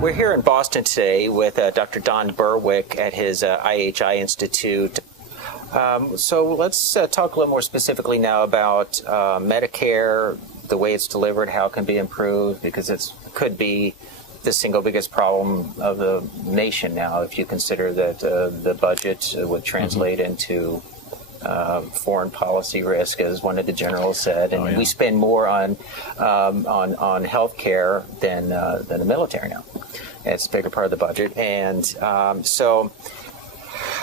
We're here in Boston today with Dr. Don Berwick at his IHI Institute. So let's talk a little more specifically now about Medicare, the way it's delivered, how it can be improved, because it could be the single biggest problem of the nation now, if you consider that the budget would translate into foreign policy risk, as one of the generals said, and we spend more on health care than the military now. It's a bigger part of the budget, and so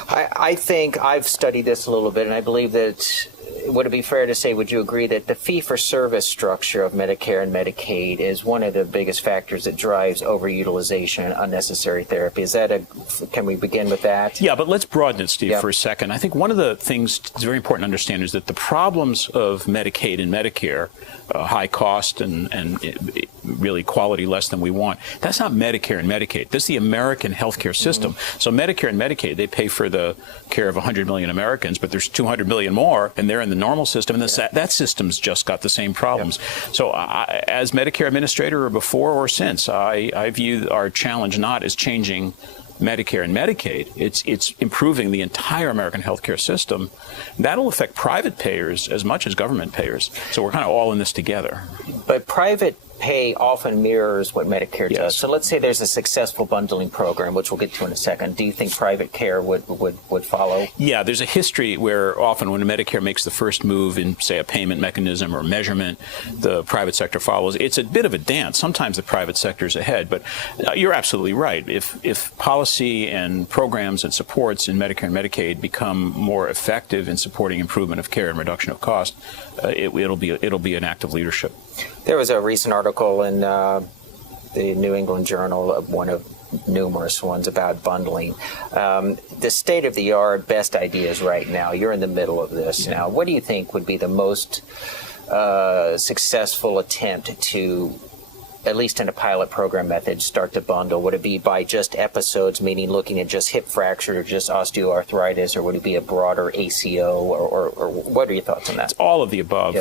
I think I've studied this a little bit, and I believe that. Would it be fair to say, would you agree that the fee-for-service structure of Medicare and Medicaid is one of the biggest factors that drives overutilization, unnecessary therapy? Is that can we begin with that? Yeah, but let's broaden it, Steve, for a second. I think one of the things that's very important to understand is that the problems of Medicaid and Medicare, high cost and really quality less than we want, that's not Medicare and Medicaid. That's the American healthcare system. So Medicare and Medicaid, they pay for the care of 100 million Americans, but there's 200 million more, and they're in the normal system, and that system's just got the same problems. So as Medicare administrator, or before or since, I view our challenge not as changing Medicare and Medicaid. It's improving the entire American healthcare system. That'll affect private payers as much as government payers. So we're kind of all in this together. But private pay often mirrors what Medicare does. So let's say there's a successful bundling program, which we'll get to in a second. Do you think private care would follow? Yeah, there's a history where often when Medicare makes the first move in, say, a payment mechanism or measurement, the private sector follows. It's a bit of a dance. Sometimes the private sector's ahead, but you're absolutely right. If policy and programs and supports in Medicare and Medicaid become more effective in supporting improvement of care and reduction of cost, it'll be an act of leadership. There was a recent article in the New England Journal, one of numerous ones, about bundling. The state-of-the-art best ideas right now, you're in the middle of this now. What do you think would be the most successful attempt to, at least in a pilot program method, start to bundle? Would it be by just episodes, meaning looking at just hip fracture or just osteoarthritis, or would it be a broader ACO, or what are your thoughts on that? It's all of the above.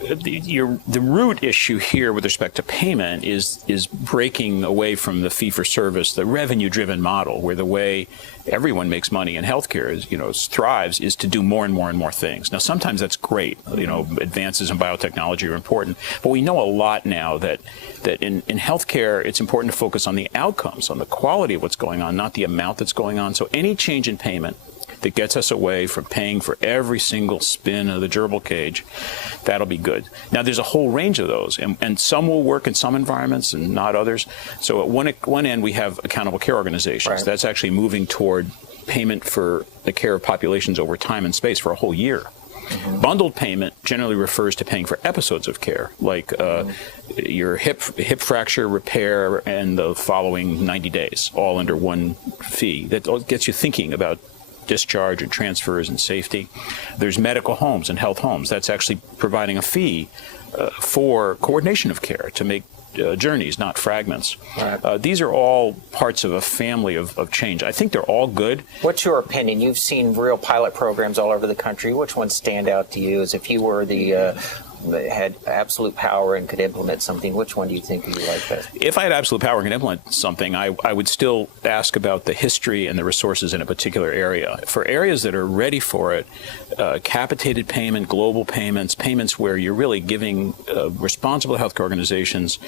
The root issue here with respect to payment is breaking away from the fee-for-service, the revenue-driven model, where the way everyone makes money in healthcare thrives is to do more and more and more things. Now, sometimes that's great. Advances in biotechnology are important, but we know a lot now that in healthcare, it's important to focus on the outcomes, on the quality of what's going on, not the amount that's going on. So any change in payment that gets us away from paying for every single spin of the gerbil cage, that'll be good. Now, there's a whole range of those, and some will work in some environments and not others. So at one end, we have accountable care organizations. Right. That's actually moving toward payment for the care of populations over time and space for a whole year. Mm-hmm. Bundled payment generally refers to paying for episodes of care, like your hip fracture repair and the following 90 days, all under one fee. That gets you thinking about discharge and transfers and safety. There's medical homes and health homes. That's actually providing a fee for coordination of care to make journeys, not fragments. Right. These are all parts of a family of change. I think they're all good. What's your opinion? You've seen real pilot programs all over the country. Which ones stand out to you? As if you were had absolute power and could implement something, which one do you think you like best? If I had absolute power and could implement something, I would still ask about the history and the resources in a particular area. For areas that are ready for it, capitated payment, global payments, payments where you're really giving responsible healthcare organizations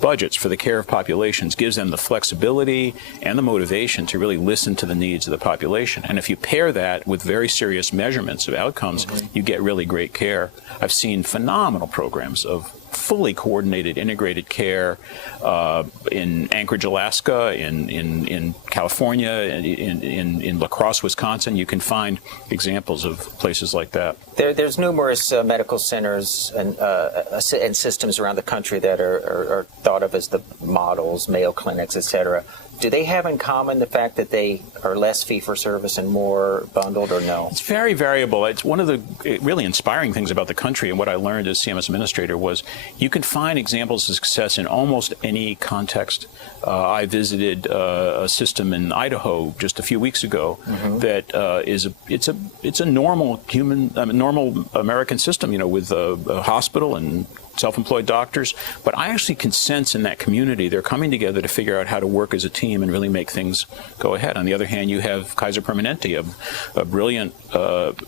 budgets for the care of populations, gives them the flexibility and the motivation to really listen to the needs of the population. And if you pair that with very serious measurements of outcomes, you get really great care. I've seen phenomenal programs of fully coordinated, integrated care in Anchorage, Alaska, in California, in La Crosse, Wisconsin. You can find examples of places like that. There's numerous medical centers and systems around the country that are thought of as the models, Mayo Clinics, et cetera. Do they have in common the fact that they are less fee-for-service and more bundled, or no? It's very variable. It's one of the really inspiring things about the country, and what I learned as CMS administrator was you can find examples of success in almost any context. I visited a system in Idaho just a few weeks ago that it's a normal normal American system, with a hospital and self-employed doctors, but I actually can sense in that community they're coming together to figure out how to work as a team and really make things go ahead. On the other hand, you have Kaiser Permanente, a brilliant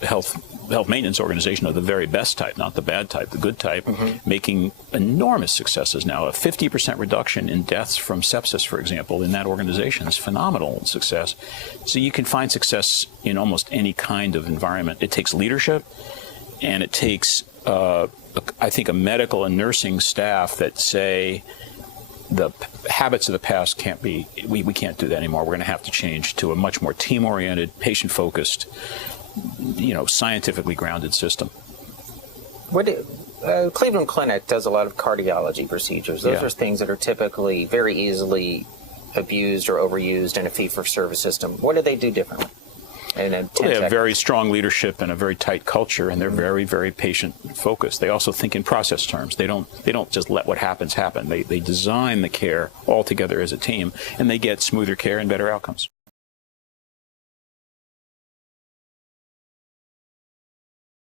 health maintenance organization of the very best type, not the bad type, the good type, making enormous successes now. A 50% reduction in deaths from sepsis, for example, in that organization is phenomenal success. So you can find success in almost any kind of environment. It takes leadership, and it takes I think a medical and nursing staff that say the habits of the past can't be, we can't do that anymore. We're going to have to change to a much more team-oriented, patient-focused, scientifically grounded system. Cleveland Clinic does a lot of cardiology procedures. Those are things that are typically very easily abused or overused in a fee-for-service system. What do they do differently? They have very strong leadership and a very tight culture, and they're very, very patient-focused. They also think in process terms. They don't just let what happens happen. They design the care all together as a team, and they get smoother care and better outcomes.